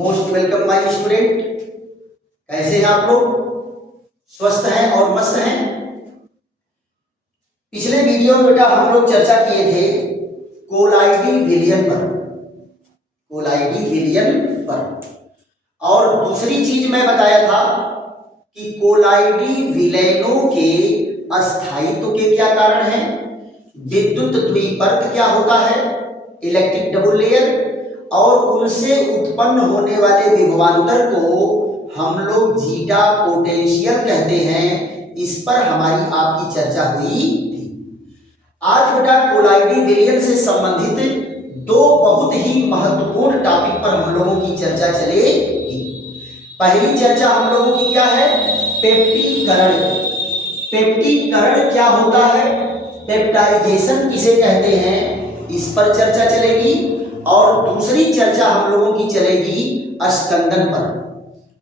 Most welcome my student. कैसे हैं आप लोग? स्वस्थ हैं और मस्त हैं? पिछले वीडियो में बेटा हम लोग चर्चा किए थे कोलाइडी विलयन पर, कोलाइडी विलयन पर। और दूसरी चीज मैं बताया था कि कोलाइडी विलयनों के अस्थायित्व के क्या कारण हैं, विद्युत द्विपर्त क्या होता है, इलेक्ट्रिक डबल लेयर, और उनसे उत्पन्न होने वाले विभवांतर को हम लोग जीटा पोटेंशियल कहते हैं। इस पर हमारी आपकी चर्चा हुई थी। आज बेटा कोलाइडी विलयन से संबंधित दो बहुत ही महत्वपूर्ण टॉपिक पर हम लोगों की चर्चा चलेगी। पहली चर्चा हम लोगों की क्या है? पेप्टीकरण। पेप्टीकरण क्या होता है, पेप्टाइजेशन किसे कहते हैं, इस पर चर्चा चलेगी। और दूसरी चर्चा हम लोगों की चलेगी अस्कंदन पर।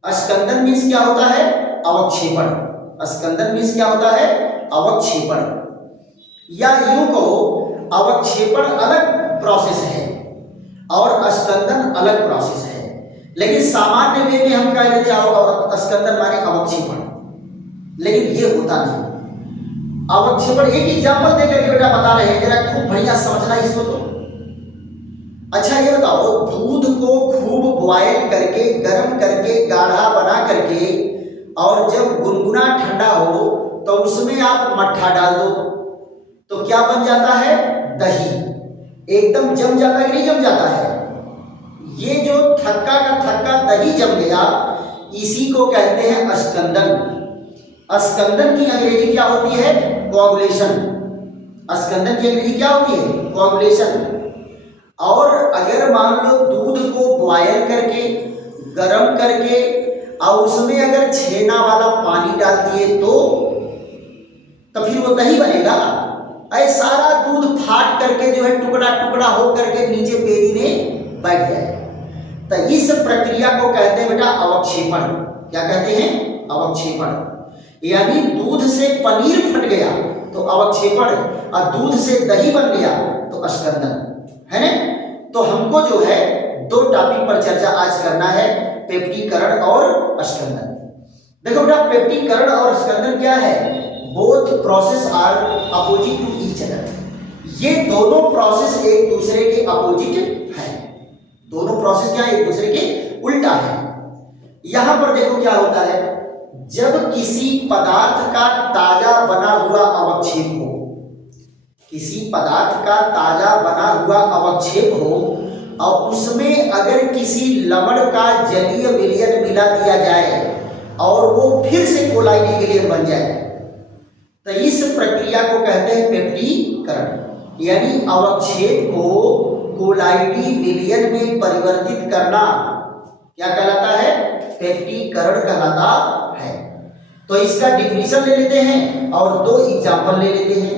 अस्कंदन मीन्स क्या होता है? अवक्षेपण। अस्कंदन मीन्स क्या होता है? अवक्षेपण। या यूं कहो, अवक्षेपण अलग प्रोसेस है और अस्कंदन अलग प्रोसेस है, लेकिन सामान्य वे में हम कह लेते हैं अस्कंदन माने अवक्षेपण, लेकिन ये होता नहीं। अवक्षेपण एक एग्जांपल देकर के बेटा बता रहे हैं, जरा खूब बढ़िया समझना इसको। तो अच्छा ये बताओ, दूध को खूब बॉयल करके, गर्म करके, गाढ़ा बना करके, और जब गुनगुना ठंडा हो तो उसमें आप मट्ठा डाल दो तो क्या बन जाता है? दही। एकदम जम जाता है कि नहीं जम जाता है? ये जो थक्का का थक्का दही जम गया, इसी को कहते हैं अस्कंदन। अस्कंदन की अंग्रेजी क्या होती है? कोआगुलेशन। अस्कंदन की अंग्रेजी क्या होती है? कोआगुलेशन। और अगर मान लो दूध को बॉयल करके, गरम करके, और उसमें अगर छेना वाला पानी डाल दिए तो फिर वो दही बनेगा? ऐ सारा दूध फाट करके जो है टुकड़ा टुकड़ा हो करके नीचे पेड़ी में बैठ जाए। तो इस प्रक्रिया को कहते हैं बेटा अवक्षेपण। क्या कहते हैं? अवक्षेपण। यानी दूध से पनीर फट गया तो अवक्षेपण, और दूध से दही बन गया तो अस्कंदन है ना। तो हमको जो है दो टॉपिक पर चर्चा आज करना है, पेप्टीकरण और अस्कंदन। देखो बेटा, पेप्टीकरण और अस्कंदन क्या है? Both process are opposite to each other. ये दोनों प्रोसेस एक दूसरे के अपोजिट है। दोनों प्रोसेस क्या है? एक दूसरे के उल्टा है। यहां पर देखो क्या होता है, जब किसी पदार्थ का ताजा बना हुआ अवक्षेप हो, किसी पदार्थ का ताजा बना हुआ अवक्षेप हो, और उसमें अगर किसी लवण का जलीय विलयन मिला दिया जाए और वो फिर से कोलाइडी विलयन बन जाए, तो इस प्रक्रिया को कहते हैं पेप्टीकरण। यानी अवक्षेप को कोलाइडी विलयन में परिवर्तित करना क्या कहलाता है? पेप्टीकरण कहलाता है। तो इसका डिफिनीशन ले लेते हैं और दो एग्जांपल ले लेते हैं।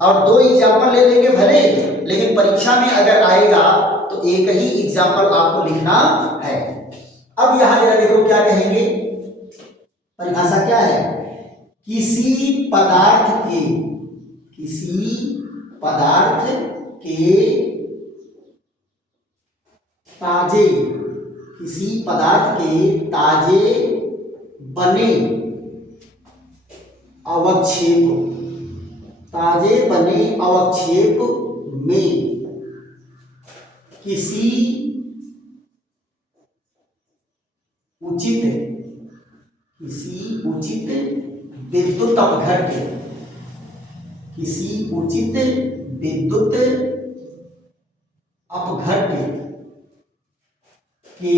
और दो एग्जाम्पल ले लेंगे भले, लेकिन परीक्षा में अगर आएगा तो एक ही एग्जाम्पल आपको लिखना है। अब यहां जरा देखो क्या कहेंगे, परिभाषा क्या है? किसी पदार्थ के, किसी पदार्थ के ताजे, किसी पदार्थ के ताजे बने अवक्षेप, ताजे बने अवक्षेप में किसी उचित विद्युत अपघट्य, किसी उचित विद्युत अपघट्य के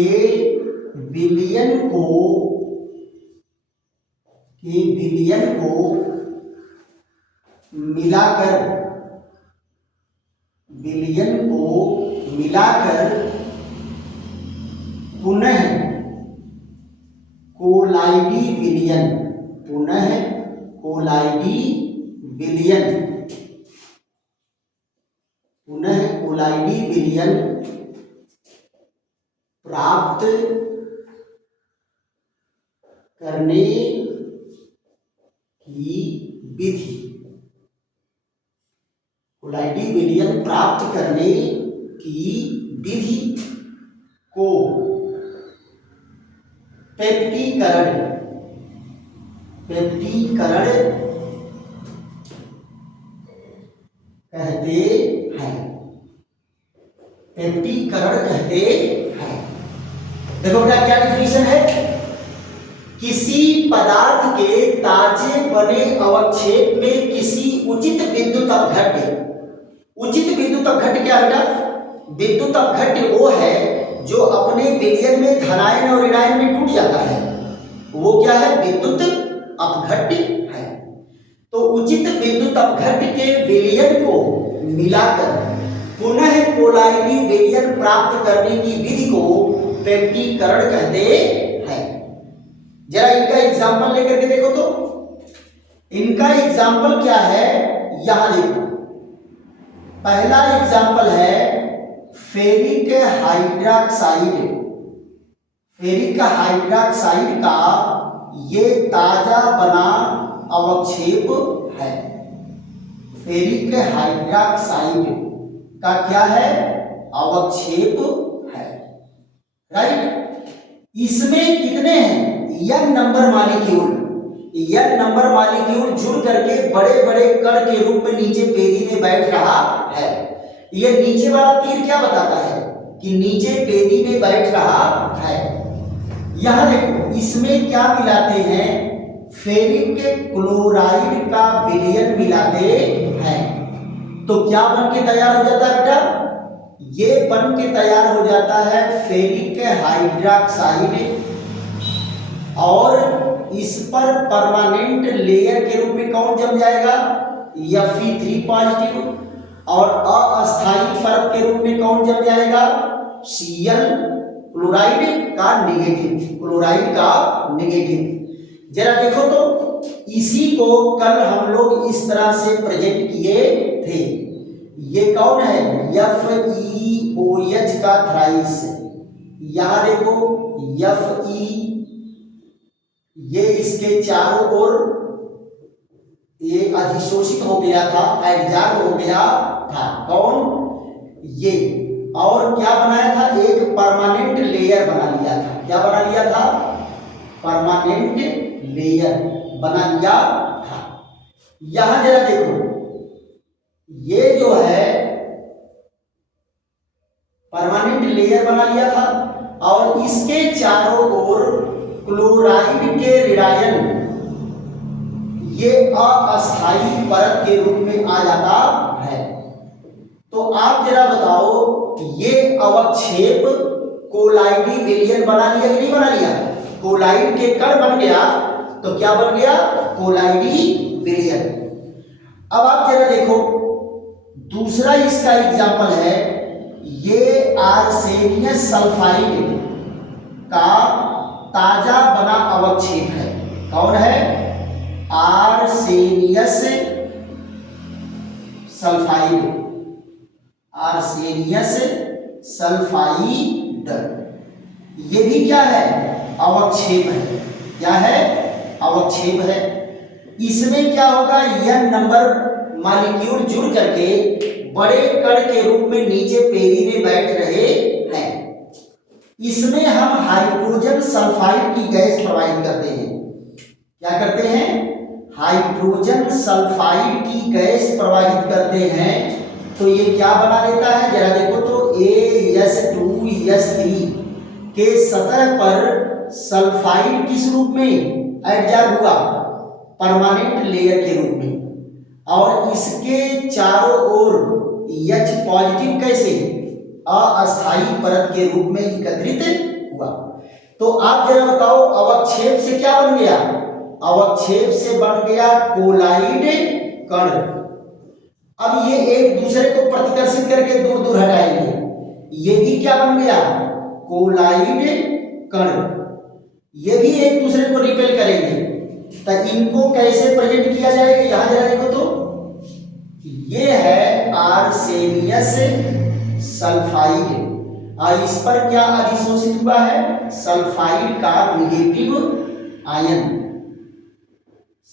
विलयन को मिलाकर पुनः कोलाइडी विलयन, पुनः कोलाइडी विलयन, पुनः कोलाइडी विलयन प्राप्त करने की विधि, कोलाइडी विलयन प्राप्त करने की विधि को पेप्टीकरण, पेप्टीकरण कहते हैं, पेप्टीकरण कहते हैं। देखो बेटा क्या डिफिनीशन है, किसी पदार्थ के ताजे बने अवक्षेप में किसी उचित विद्युत अपघट्य, उचित विद्युत अपघट्य क्या बेटा, विद्युत अपघट्य वो है जो अपने विलयन में धनायन और ऋणायन में टूट जाता है, वो क्या है, विद्युत अपघट्य है। तो उचित विद्युत अपघट्य के विलयन को मिलाकर पुनः कोलाइडी विलयन प्राप्त करने की विधि को पेप्टीकरण कहते हैं। जरा इनका एग्जाम्पल लेकर के देखो तो, इनका एग्जाम्पल क्या है, यहां देखो। पहला एग्जाम्पल है फेरिक हाइड्रोक्साइड, फेरिक हाइड्रोक्साइड का ये ताजा बना अवक्षेप है। फेरिक हाइड्रोक्साइड का क्या है, अवक्षेप है, राइट। इसमें कितने हैं, n number molecule, n number molecule जुड़ करके बड़े बड़े कण के रूप में नीचे पेदी में बैठ रहा है। ये नीचे वाला तीर क्या बताता है कि नीचे पेदी में बैठ रहा है। यहां देखो इसमें क्या मिलाते हैं, फेरिक क्लोराइड का विलयन मिलाते हैं, तो क्या बन के तैयार हो जाता है बेटा, ये बन के तैयार हो जाता है फेरिक हाइड्रोक्साइड, और इस पर परमानेंट लेयर के रूप में कौन जम जाएगा, Fe3 पॉजिटिव, और अस्थायी परत के रूप में कौन जम जाएगा, Cl क्लोराइड का नेगेटिव, क्लोराइड का नेगेटिव। जरा देखो तो इसी को कल हम लोग इस तरह से प्रेजेंट किए थे। ये कौन है, FeOH का थ्राइस, यहां देखो Fe, ये इसके चारों ओर ये अधिशोषित हो गया था, एडजॉर्ब हो गया था, कौन ये, और क्या बनाया था, एक परमानेंट लेयर बना लिया था। क्या बना लिया था, परमानेंट लेयर बना लिया था। यहां जरा देखो, ये जो है परमानेंट लेयर बना लिया था, और इसके चारों ओर क्लोराइड के ऋणायन ये अस्थायी परत के रूप में आ जाता है। तो आप जरा बताओ, ये अवक्षेप कोलाइडी विलयन बना लिया कि नहीं बना लिया, कोलाइड के कण बन गया, तो क्या बन गया, कोलाइडी विलयन। अब आप जरा देखो दूसरा इसका एग्जाम्पल है, ये आर्सेनियस सल्फाइड का ताजा बना अवक्षेप है, कौन है, आर्सेनियस सल्फाइड, आर्सेनियस सल्फाइड, ये भी क्या है, अवक्षेप है। क्या है, अवक्षेप है। इसमें क्या होगा, n नंबर मॉलिक्यूल जुड़ करके बड़े कण के रूप में नीचे पेरी में बैठ रहे हैं। इसमें हम हाइड्रोजन सल्फाइड की गैस प्रोवाइड करते हैं। क्या करते हैं, हाइड्रोजन सल्फाइड की गैस प्रवाहित करते हैं, तो ये क्या बना देता है, जरा देखो तो AS2S3 के सतह पर सल्फाइड किस रूप में एडजॉर्ब हुआ, परमानेंट लेयर के रूप में, और इसके चारों ओर H पॉजिटिव कैसे, अस्थायी परत के रूप में एकत्रित हुआ। तो आप जरा बताओ, अवक्षेप से क्या बन गया, अवक्षेप से बन गया कोलाइड कण। अब ये एक दूसरे को प्रतिकर्षित करके दूर दूर हटाएंगे, ये भी क्या बन गया, कोलाइड कण, ये भी एक दूसरे को रिपेल करेंगे। तो इनको कैसे प्रेजेंट किया जाएगा, यहां जरा देखो तो, ये है आर्सेनियस सल्फाइड, और इस पर क्या अधिशोषित हुआ है, सल्फाइड का निगेटिव आयन,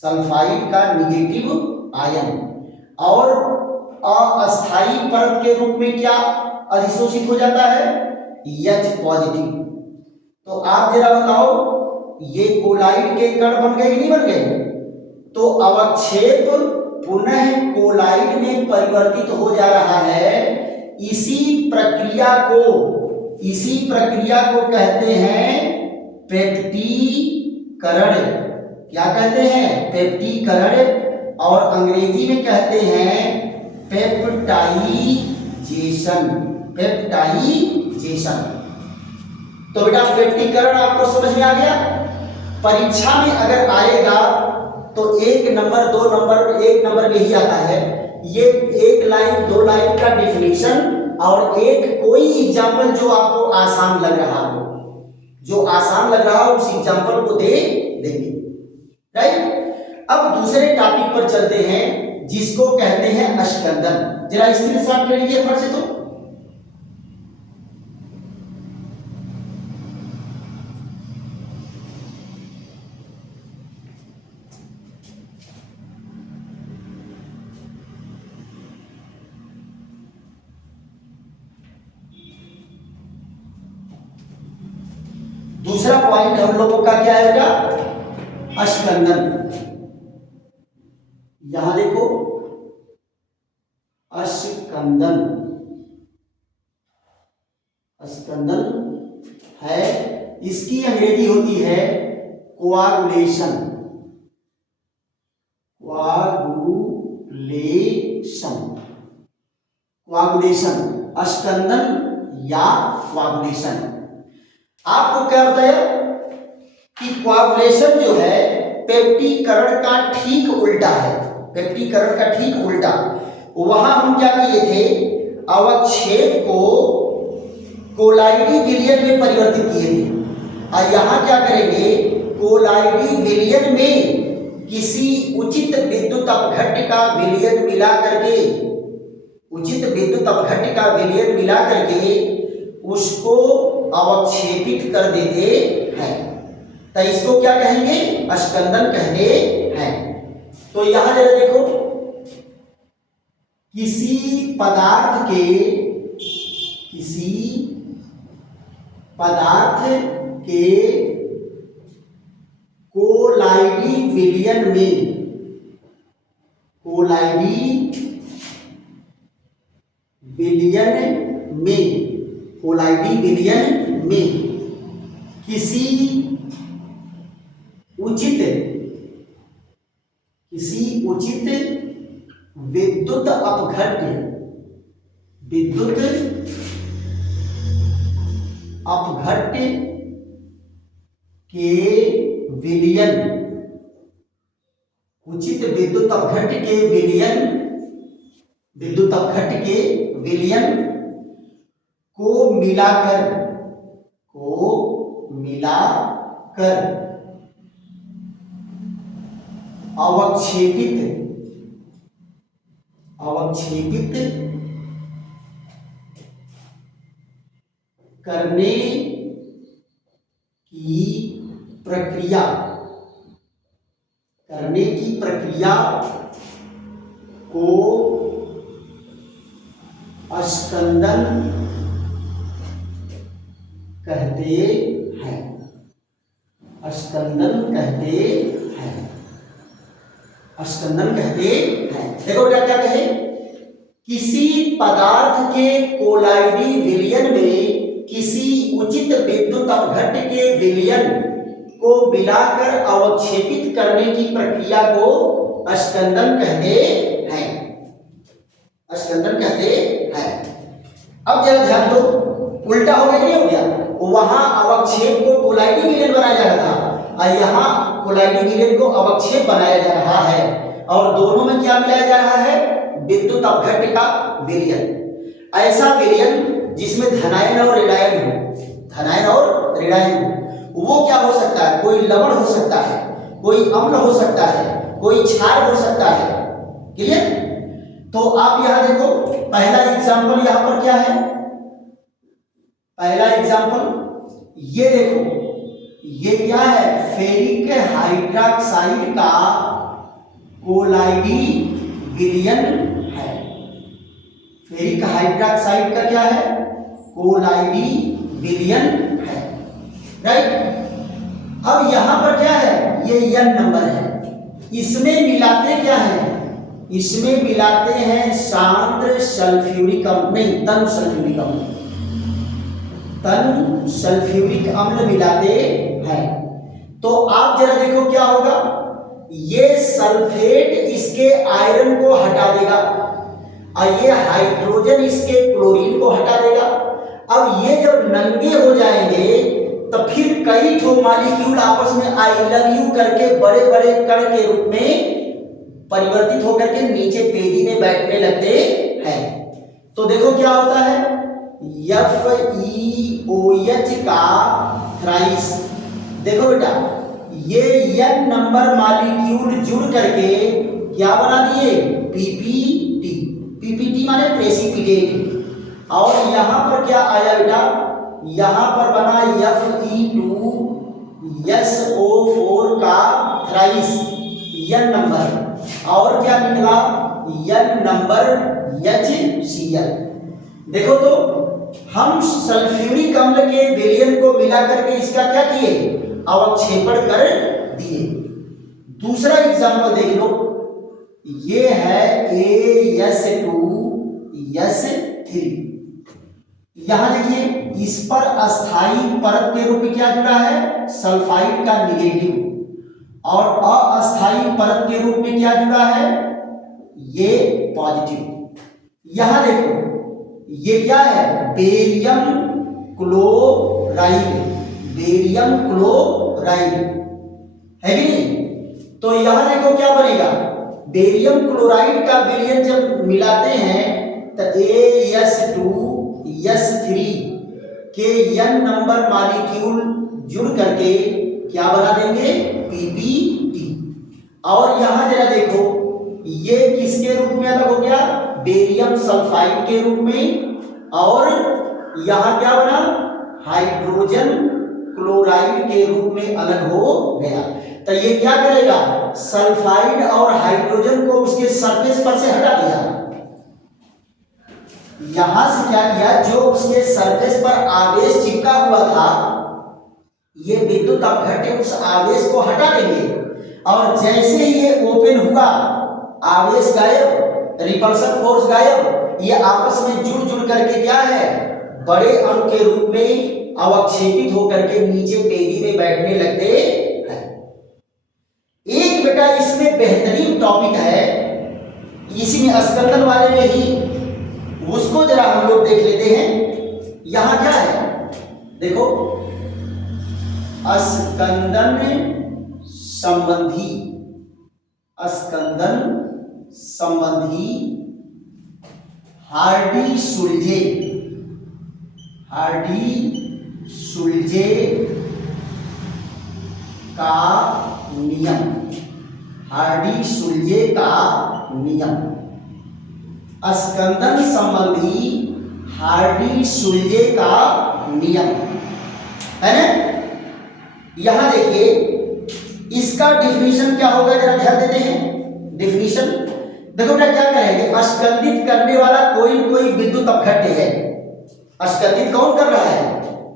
सल्फाइड का निगेटिव आयन, और अस्थायी परत के रूप में क्या अधिशोषित हो जाता है, H पॉजिटिव। तो आप जरा बताओ, ये कोलाइड के कण बन गए कि नहीं बन गए? तो अवक्षेप पुनः कोलाइड में परिवर्तित हो जा रहा है। इसी प्रक्रिया को कहते हैं पेप्टीकरण। क्या कहते हैं? पेप्टीकरण। और अंग्रेजी में कहते हैं पेप्टाइजेशन। तो बेटा पेप्टीकरण आपको समझ में आ गया। परीक्षा में अगर आएगा तो 1 नंबर 2 नंबर 1 नंबर में ही आता है। ये 1 लाइन 2 लाइन का डिफिनेशन और एक कोई एग्जाम्पल जो आपको आसान लग रहा हो, उस एग्जाम्पल को दे देंगे। राइट। अब दूसरे टॉपिक पर चलते हैं जिसको कहते हैं अष्टकंदन। जरा स्क्रीनशॉट ले लीजिए फट से। तो दूसरा पॉइंट हम लोगों का क्या है बेटा? अष्टकंदन। यहां देखो, अष्टकंदन है। इसकी अंग्रेजी होती है कोआगुलेशन। अष्टकंदन या कोआगुलेशन। आपको क्या बताया कि कोआगुलेशन जो है पेप्टीकरण का ठीक उल्टा है। वहां हम क्या किए थे? अवक्षेप को कोलाइडी विलयन में परिवर्तित किए थे। और यहां क्या करेंगे? कोलाइडी विलयन में किसी उचित विद्युत अपघट्ट का विलयन मिला करके उसको अवक्षेपित कर देते हैं। तो इसको क्या कहेंगे? अष्टकंदन कहते हैं। तो यहां जरा देखो, किसी पदार्थ के कोलाइडी विलयन में किसी उचित विद्युत अपघट्ट के विलयन को मिलाकर अवक्षेपित करने की प्रक्रिया को अष्टकंदन कहते हैं। देखो बेटा क्या कहे? किसी पदार्थ के कोलाइडी विलयन में किसी उचित विद्युत अपघट्ट के विलयन को मिलाकर अवक्षेपित करने की प्रक्रिया को अष्टकंदन कहते हैं। अब जरा ध्यान दो, उल्टा हो गया नहीं हो गया? वहां अवक्षेप को कोलाइडी विलयन बनाया जा रहा था और यहाँ कोलाइडी विलयन को अवक्षेप बनाया जा रहा है। और दोनों में क्या मिलाया जा रहा है? विद्युत अपघट्ट का विलयन। ऐसा विलयन जिसमें धनायन और ऋणायन हो। वो क्या हो सकता है? कोई लवण हो सकता है, कोई अम्ल हो सकता है, कोई क्षार हो सकता है। क्लियर? तो आप यहां देखो, पहला एग्जाम्पल यहां पर क्या है? ये देखो, ये क्या है? फेरिक हाइड्रोक्साइड का कोलाइडी विलयन है। फेरिक हाइड्रोक्साइड का क्या है? कोलाइडी विलयन है। राइट। अब यहां पर क्या है, ये n नंबर है, इसमें मिलाते क्या है, इसमें मिलाते हैं सांद्र सल्फ्यूरिक अम्ल, नहीं तनु सल्फ्यूरिक अम्ल, तनु सल्फ्यूरिक अम्ल मिलाते हैं। तो आप जरा देखो क्या होगा, ये सल्फेट इसके आयरन को हटा देगा और ये हाइड्रोजन इसके क्लोरीन को हटा देगा। अब ये जब नंगे हो जाएंगे तो फिर कई ठो मॉलिक्यूल आपस में आई लव यू करके बड़े बड़े कण के रूप में परिवर्तित होकर के नीचे पेदी में बैठने लगते हैं। तो देखो क्या होता है, FeOH का थ्राइस, देखो बेटा ये n नंबर मॉलिक्यूल जुड़ करके क्या बना दिए, PPT, PPT माने प्रेसिपिटेट। और यहां पर क्या आया बेटा, यहां पर बना Fe2SO4 का थ्राइस n नंबर, और क्या निकला n नंबर HCl। देखो तो हम सल्फ्यूरिक अम्ल के विलयन को मिला करके इसका क्या किए, अवक्षेपण कर दिए। दूसरा एग्जाम्पल देख लो, ये है AS2S3। यहां देखिए इस पर अस्थाई परत के रूप में क्या जुड़ा है, सल्फाइड का निगेटिव, और अस्थाई परत के रूप में क्या जुड़ा है, ये पॉजिटिव। यहां देखो ये क्या है, बेरियम क्लोराइड, बेरियम क्लोराइड है कि नहीं। तो यहां देखो क्या बनेगा, बेरियम क्लोराइड का विलयन जब मिलाते हैं तो AS2S3 के n नंबर मॉलिक्यूल जुड़ करके क्या बना देंगे, PPT। और यहां जरा देखो ये किसके रूप में अलग हो गया, बेरियम सल्फाइड के रूप में, और यहां क्या बना, हाइड्रोजन क्लोराइड के रूप में अलग हो गया। तो ये क्या करेगा, सल्फाइड और हाइड्रोजन को उसके सरफेस पर से हटा दिया। यहां से क्या किया, जो उसके सरफेस पर आवेश चिपका हुआ था, ये विद्युत अपघट्य उस आवेश को हटा देंगे, और जैसे ही ये ओपन हुआ आवेश गायब, रिपल्शन फोर्स गायब, ये आपस में जुड़ जुड़ करके क्या है, बड़े अणु के रूप में अवक्षेपित होकर के नीचे पेदी में बैठने लगते हैं। एक बेटा इसमें बेहतरीन टॉपिक है, इसी में स्कंदन वाले में ही, उसको जरा हम लोग देख लेते हैं। यहां क्या है, देखो स्कंदन संबंधी, स्कंदन संबंधी हार्डी सुलझे, हार्डी सुलझे का नियम, हार्डी सुलझे का नियम, स्कंदन संबंधी हार्डी सुलझे का नियम है ना। यहां देखिए इसका डिफिनीशन क्या होगा, जरा ध्यान देते हैं। डिफिनीशन देखो बेटा क्या कहेंगे, स्कंदित करने वाला कोई न कोई विद्युत अपघट्य है। स्कंदित कौन कर रहा है,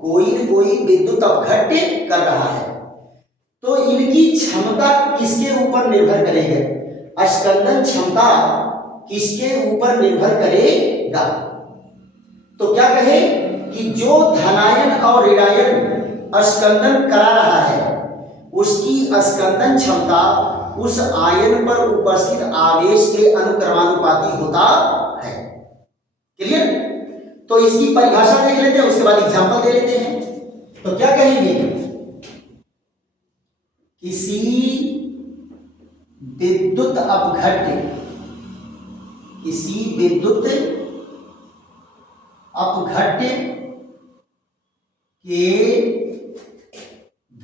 कोई न कोई विद्युत अपघट्य कर रहा है। तो इनकी क्षमता किसके ऊपर निर्भर करेगी, स्कंदन क्षमता किसके ऊपर निर्भर करेगा। तो क्या कहे कि जो धनायन और ऋणायन स्कंदन करा रहा है, उसकी स्कंदन क्षमता उस आयन पर उपस्थित आवेश के अनुक्रमानुपाती होता है। क्लियर। तो इसकी परिभाषा देख लेते हैं, उसके बाद एग्जांपल दे लेते हैं। तो क्या कहेंगे, किसी विद्युत अपघट्य, किसी विद्युत अपघट्य के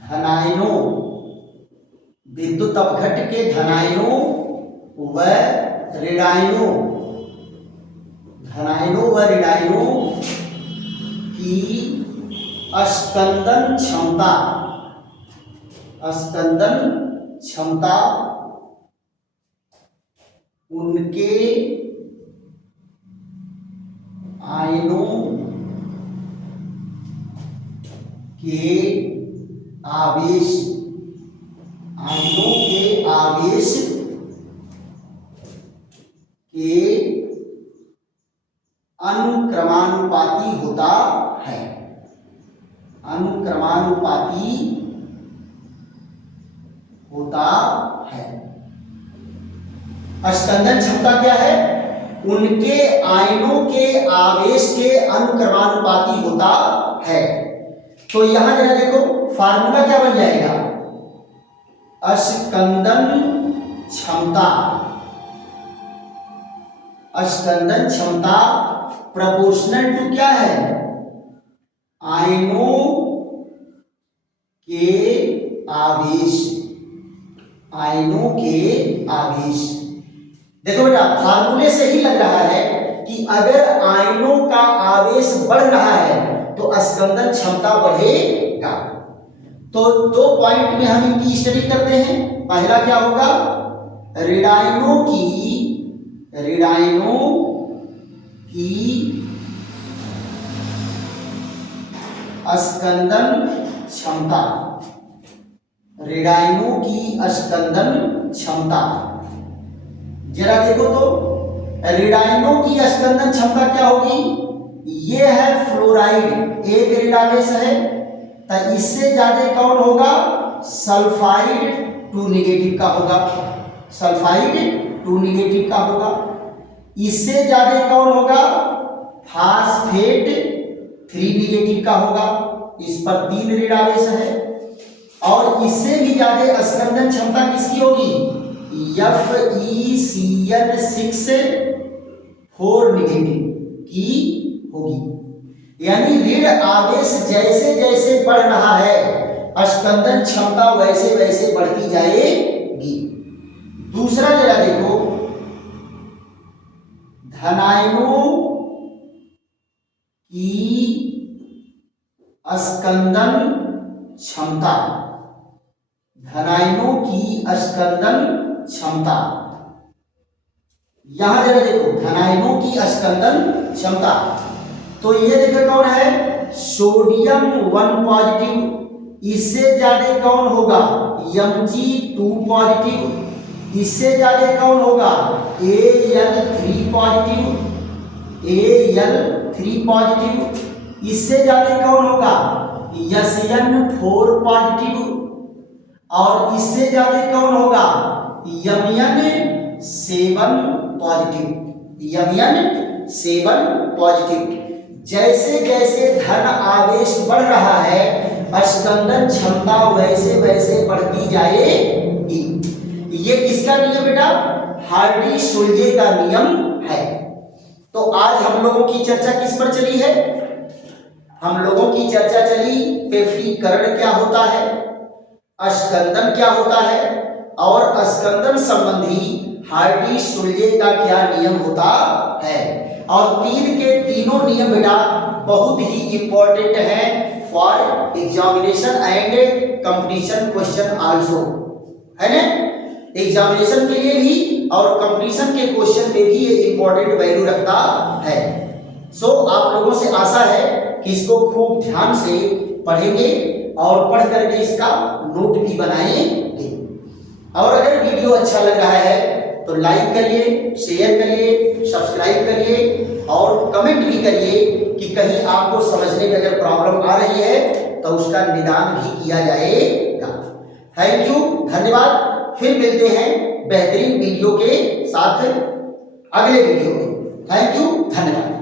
धनायनों, विद्युत अपघट्य के धनायनों व ऋणायनों, धनायनों व ऋणायनों की स्कंदन क्षमता, स्कंदन क्षमता उनके आयनों के आवेश, आयनों के आवेश के अनुक्रमानुपाती होता है, अनुक्रमानुपाती होता है। स्कंदन क्षमता क्या है? उनके आयनों के आवेश के अनुक्रमानुपाती होता है। तो यहां जरा देखो फार्मूला क्या बन जाएगा? स्कंदन क्षमता, स्कंदन क्षमता प्रोपोर्शनल टू क्या है? आयनों के आवेश, आयनों के आवेश। देखो बेटा फार्मूले से ही लग रहा है कि अगर आयनों का आवेश बढ़ रहा है तो स्कंदन क्षमता बढ़ेगा। तो दो पॉइंट में हम इनकी स्टडी करते हैं। पहला क्या होगा? ऋणायनों की स्कंदन क्षमता, ऋणायनों की स्कंदन क्षमता। जरा देखो तो ऋणायनों की स्कंदन क्षमता क्या होगी? ये है फ्लोराइड, एक ऋणावेश है, तो इससे ज्यादा कौन होगा? सल्फाइड 2 नेगेटिव का होगा, सल्फाइड 2 नेगेटिव का होगा। इससे ज्यादा कौन होगा? फास्फेट 3 नेगेटिव का होगा, इस पर 3 ऋणावेश है। और इससे भी ज्यादा स्कंदन क्षमता किसकी होगी? FeCl6 4 नेगेटिव की होगी। यानी ऋण आवेश जैसे जैसे बढ़ रहा है स्कंदन क्षमता वैसे वैसे बढ़ती जाएगी। दूसरा जरा देखो, धनायनों की स्कंदन क्षमता, धनायनों की स्कंदन क्षमता। यहां जरा देखो धनायनों की स्कंदन क्षमता, तो ये देखो कौन है? सोडियम 1 पॉजिटिव, इससे ज्यादा कौन होगा? Mg2 पॉजिटिव, इससे ज्यादा कौन होगा? Al3 पॉजिटिव, Al3 पॉजिटिव, इससे ज्यादा कौन होगा? Sn4 पॉजिटिव, और इससे ज्यादा कौन होगा? Mn7 positive, Mn7 positive. जैसे जैसे धन आवेश बढ़ रहा है स्कंदन क्षमता वैसे वैसे बढ़ती जाएगी। ये किसका नियम बेटा? हार्डी-सोल्जे का नियम है। तो आज हम लोगों की चर्चा किस पर चली है? हम लोगों की चर्चा चली पेप्टीकरण क्या होता है, स्कंदन क्या होता है, और स्कंदन संबंधी हार्डी-सोल्जे का क्या नियम होता है। और तीन के तीनों नियम बेटा बहुत ही इंपॉर्टेंट है for examination and competition question also, है ना? एग्जामिनेशन के लिए भी और कंपटीशन के क्वेश्चन में भी ये इंपॉर्टेंट वैल्यू रखता है। सो आप लोगों से आशा है कि इसको खूब ध्यान से पढ़ेंगे और पढ़ करके इसका नोट भी बनाएंगे। और अगर वीडियो अच्छा लग रहा है तो लाइक करिए, शेयर करिए, सब्सक्राइब करिए और कमेंट भी करिए कि कहीं आपको समझने में अगर प्रॉब्लम आ रही है तो उसका निदान भी किया जाएगा। थैंक यू, धन्यवाद। फिर मिलते हैं बेहतरीन वीडियो के साथ अगले वीडियो में। थैंक यू, धन्यवाद।